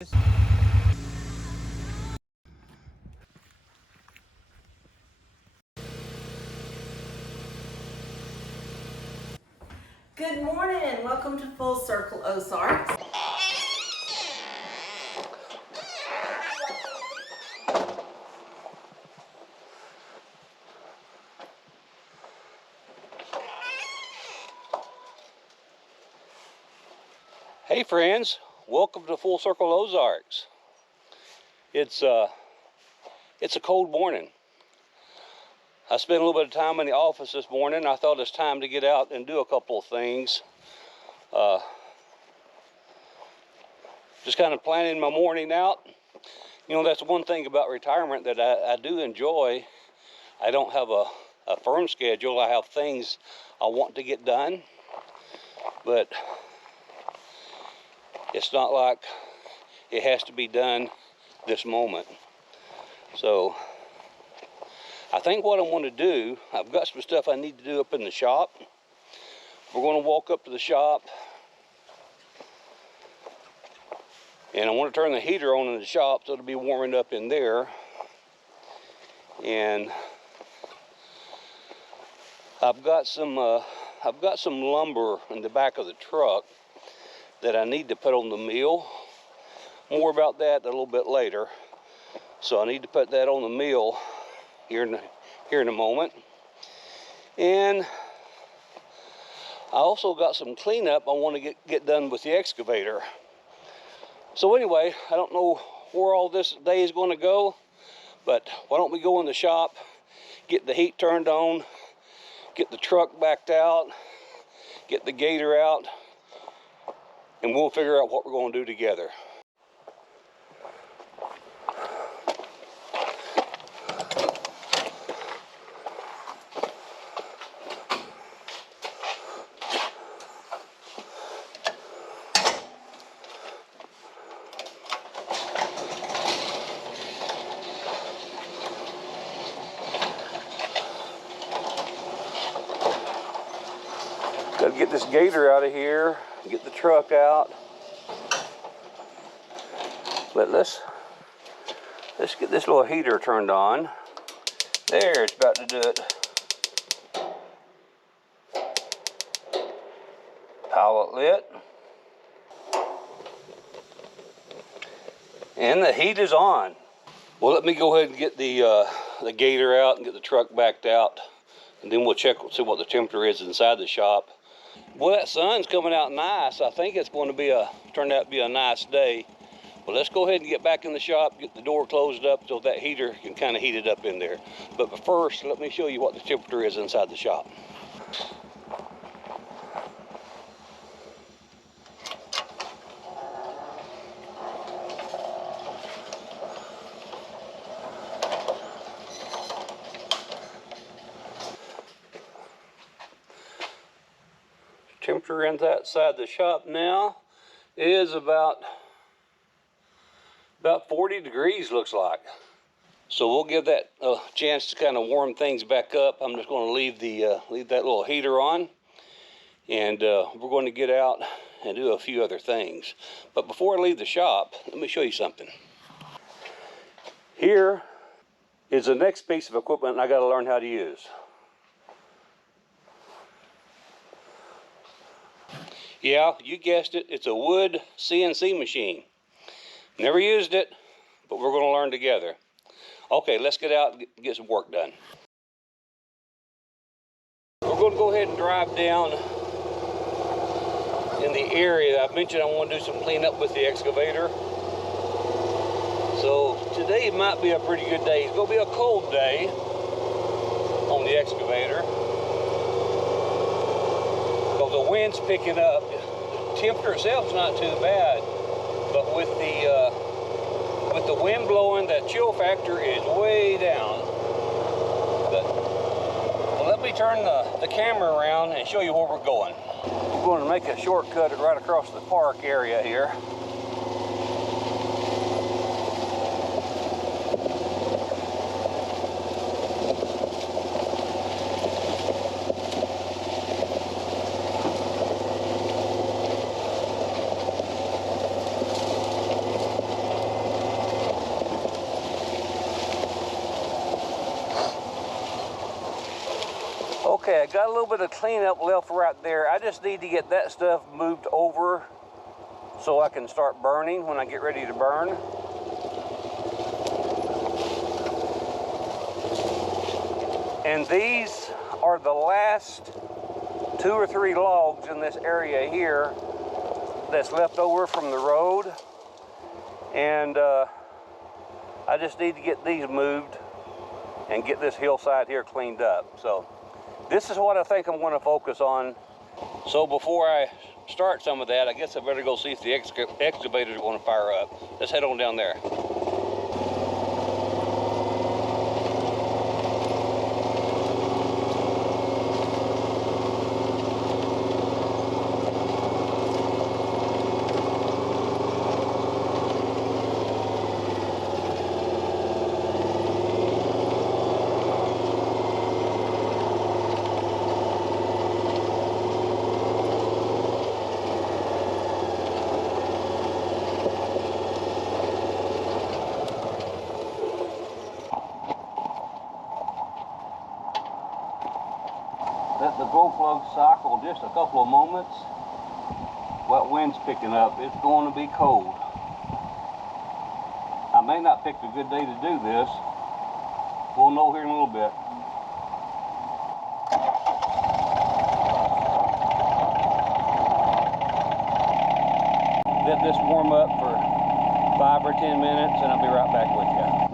Good morning and welcome to Full Circle Ozarks. Hey friends, welcome to Full Circle Ozarks. It's a cold morning. I spent a little bit of time in the office this morning. I thought it's time to get out and do a couple of things. Just kind of planning my morning out. You know, that's one thing about retirement that I do enjoy. I don't have a firm schedule. I have things I want to get done, but it's not like it has to be done this moment. So I think what I'm going to do, I've got some stuff I need to do up in the shop. We're going to walk up to the shop, and I want to turn the heater on in the shop so it'll be warming up in there. And I've got some lumber in the back of the truck that I need to put on the mill. More about that a little bit later. So I need to put that on the mill here in a moment. And I also got some cleanup I want to get done with the excavator. So anyway, I don't know where all this day is going to go, but why don't we go in the shop, get the heat turned on, get the truck backed out, get the gator out, and we'll figure out what we're going to do together. Got to get this gator out of here, get the truck out. But let's get this little heater turned on. There, it's about to do it. Pilot lit. And the heat is on. Well, let me go ahead and get the gator out and get the truck backed out. And then we'll check, see what the temperature is inside the shop. Well, that sun's coming out nice. I think it's going to turn out to be a nice day. Well, let's go ahead and get back in the shop, get the door closed up so that heater can kind of heat it up in there. But first, let me show you what the temperature is inside the shop. Temperature inside the shop now is about 40 degrees, looks like. So we'll give that a chance to kind of warm things back up. I'm just going to leave that little heater on, and we're going to get out and do a few other things. But before I leave the shop, let me show you something. Here is the next piece of equipment I got to learn how to use. Yeah, you guessed it, it's a wood CNC machine. Never used it, but we're going to learn together. Okay, let's get out and get some work done. We're going to go ahead and drive down in the area. I mentioned I want to do some cleanup with the excavator. So today might be a pretty good day. It's going to be a cold day on the excavator. Because the wind's picking up. The temperature itself is not too bad. But with the wind blowing, that chill factor is way down. But well, let me turn the camera around and show you where we're going. We're going to make a shortcut right across the park area here. right, got a little bit of cleanup left right there. I just need to get that stuff moved over so I can start burning when I get ready to burn. And these are the last 2 or 3 logs in this area here that's left over from the road. And I just need to get these moved and get this hillside here cleaned up. So this is what I think I'm going to focus on. So before I start some of that, I guess I better go see if the excavator is going to fire up. Let's head on down there. Let the glow plug cycle just a couple of moments. Wet wind's picking up. It's going to be cold. I may not pick a good day to do this. We'll know here in a little bit. Let this warm up for 5 or 10 minutes and I'll be right back with you.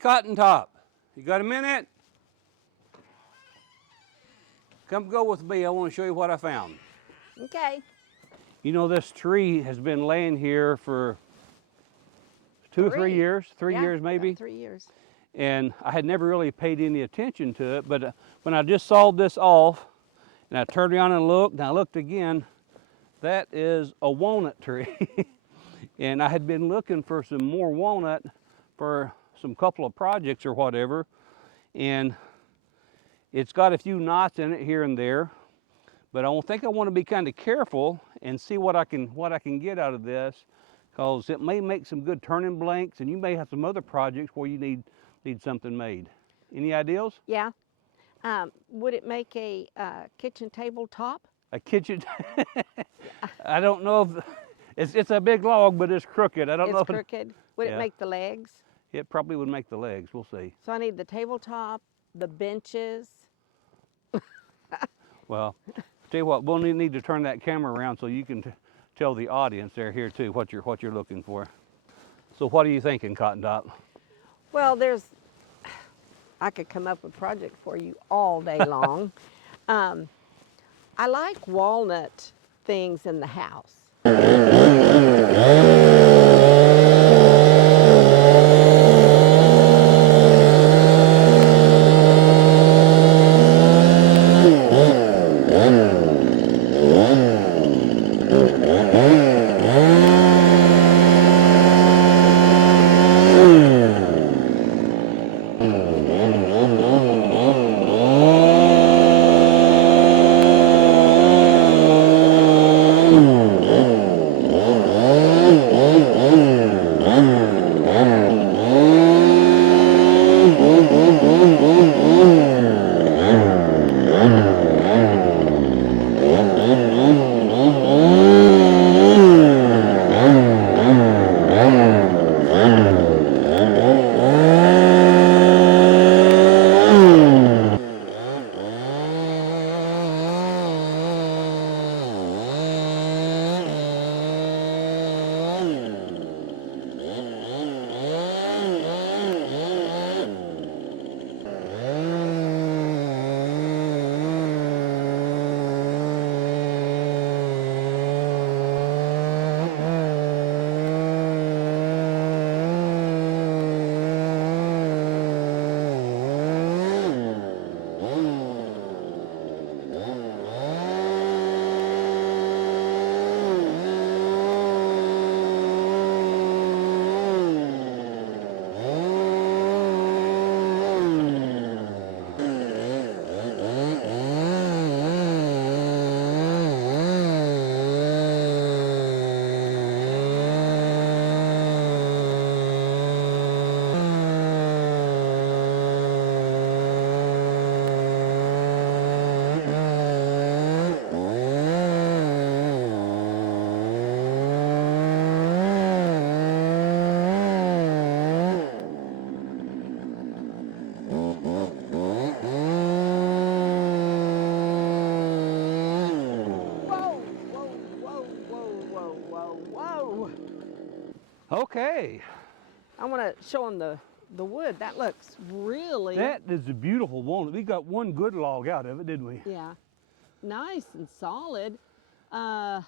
Cotton Top, you got a minute? Come go with me. I want to show you what I found. Okay. You know, this tree has been laying here for 2 or 3 years, 3 Yeah, years maybe. about 3 years. And I had never really paid any attention to it, but when I just sawed this off and I turned around and looked, and I looked again, that is a walnut tree. And I had been looking for some more walnut for some couple of projects or whatever, and it's got a few knots in it here and there, but I think I want to be kind of careful and see what I can get out of this, because it may make some good turning blanks, and you may have some other projects where you need something made. Any ideas? Yeah. Would it make a kitchen tabletop? A kitchen? I don't know if it's a big log, but it's crooked. I don't know. It's crooked. Would Yeah. it make the legs? It probably would make the legs. We'll see. So I need the tabletop, the benches. Well, tell you what, we'll need to turn that camera around so you can tell the audience they're here too what you're looking for. So what are you thinking, Cotton Top? Well, I could come up with a project for you all day long. I like walnut things in the house. Whoa. Okay. I want to show them the wood. That looks really... That is a beautiful walnut. We got one good log out of it, didn't we? Yeah. Nice and solid. Now,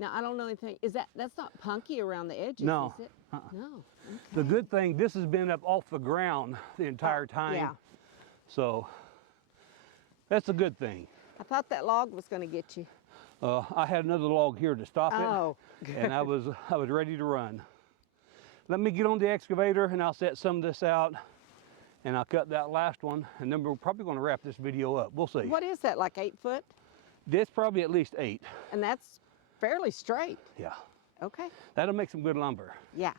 I don't know anything. That's not punky around the edges, No. is it? No. Okay. The good thing, this has been up off the ground the entire time. Yeah. So that's a good thing. I thought that log was going to get you. I had another log here to stop it. Oh, And I was ready to run. Let me get on the excavator and I'll set some of this out, and I'll cut that last one, and then we're probably going to wrap this video up. We'll see. What is that, like 8 foot? It's probably at least 8. And that's fairly straight. Yeah. Okay. That'll make some good lumber. Yeah.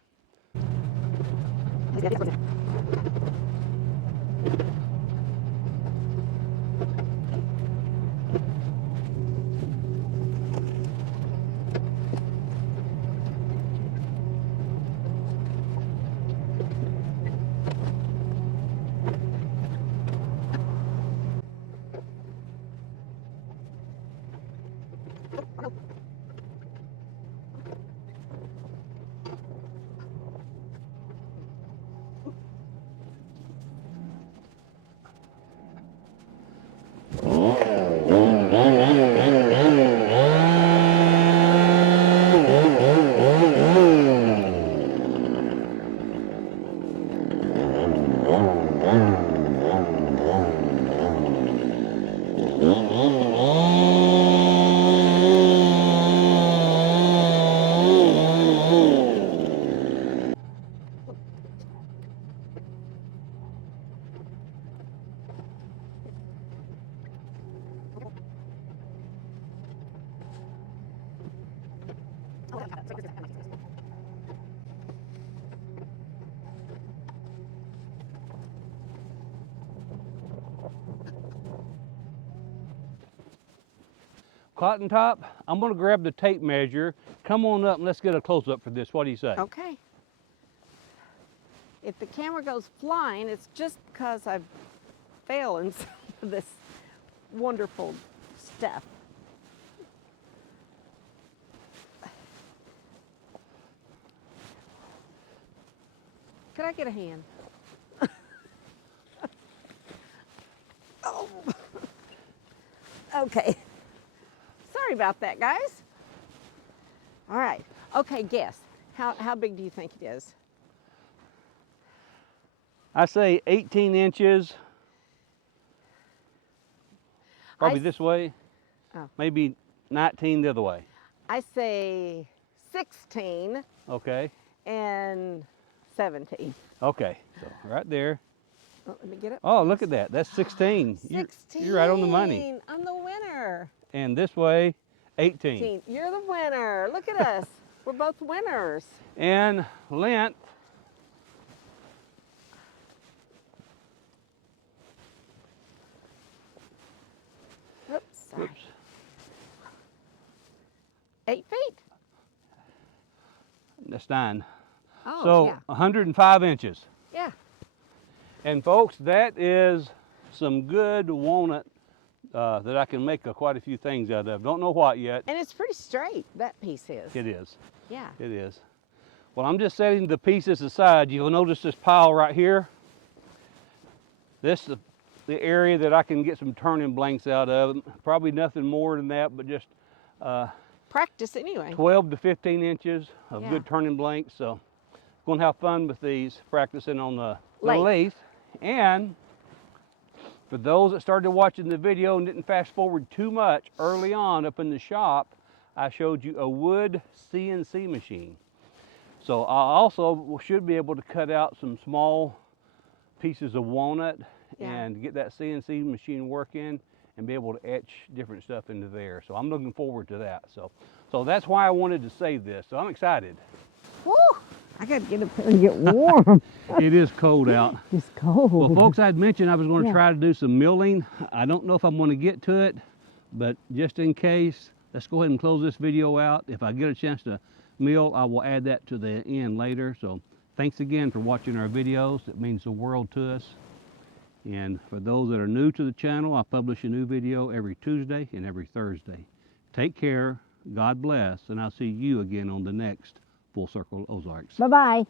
Cotton Top, I'm gonna grab the tape measure. Come on up and let's get a close-up for this. What do you say? Okay. If the camera goes flying, it's just because I've failed in some of this wonderful stuff. Could I get a hand? Oh. Okay. Sorry about that, guys. All right. Okay, guess. How big do you think it is? I say 18 inches. Probably this way. Oh. Maybe 19 the other way. I say 16 Okay. and 17. Okay. So right there. Oh, let me get it. Oh, look at that. That's 16. 16. You're right on the money. I'm the winner. And this way, 18. 18. You're the winner. Look at us. We're both winners. And length. Oops, sorry. Oops. 8 feet. That's 9. Oh, So yeah. 105 inches. Yeah. And folks, that is some good walnut that I can make quite a few things out of. Don't know what yet. And it's pretty straight, that piece is. It is. Yeah. It is. Well, I'm just setting the pieces aside. You'll notice this pile right here. This is the area that I can get some turning blanks out of. Probably nothing more than that, but just Practice anyway. 12 to 15 inches of Yeah. good turning blanks. So going to have fun with these, practicing on the Lathe. lathe. And for those that started watching the video and didn't fast forward too much, early on up in the shop, I showed you a wood CNC machine. So I also should be able to cut out some small pieces of walnut Yeah. and get that CNC machine working and be able to etch different stuff into there. So I'm looking forward to that. So that's why I wanted to save this. So I'm excited. Woo! I got to get up there and get warm. It is cold out. It's cold. Well, folks, I'd mentioned I was going to Yeah. try to do some milling. I don't know if I'm going to get to it, but just in case, let's go ahead and close this video out. If I get a chance to mill, I will add that to the end later. So thanks again for watching our videos. It means the world to us. And for those that are new to the channel, I publish a new video every Tuesday and every Thursday. Take care, God bless, and I'll see you again on the next Full Circle Ozarks. Bye-bye.